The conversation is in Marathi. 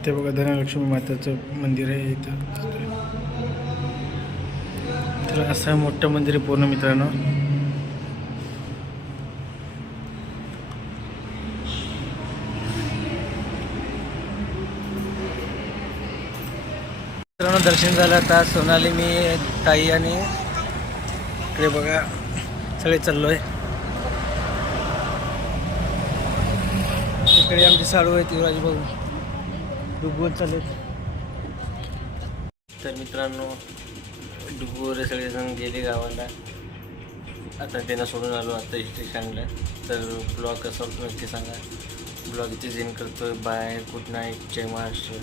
इथे बघा धनलक्ष्मी माताचं मंदिर आहे इथं तर असं मोठं मंदिर आहे पूर्ण मित्रांनो. मित्रांनो दर्शन झालं आता. सोनाली मी ताई आणि इकडे बघा सगळे चाललोय. इकडे आमची साडू आहे ती भाऊ. डुबवत चालत तर मित्रांनो डुबवर सगळेजण गेले गावाला. आता त्यांना सोडून आलो आता स्टेशनला तर ब्लॉग कसा होतो नक्की सांगा. ब्लॉग इथे जेन करतो बाय गुड नाईट जय महाराष्ट्र.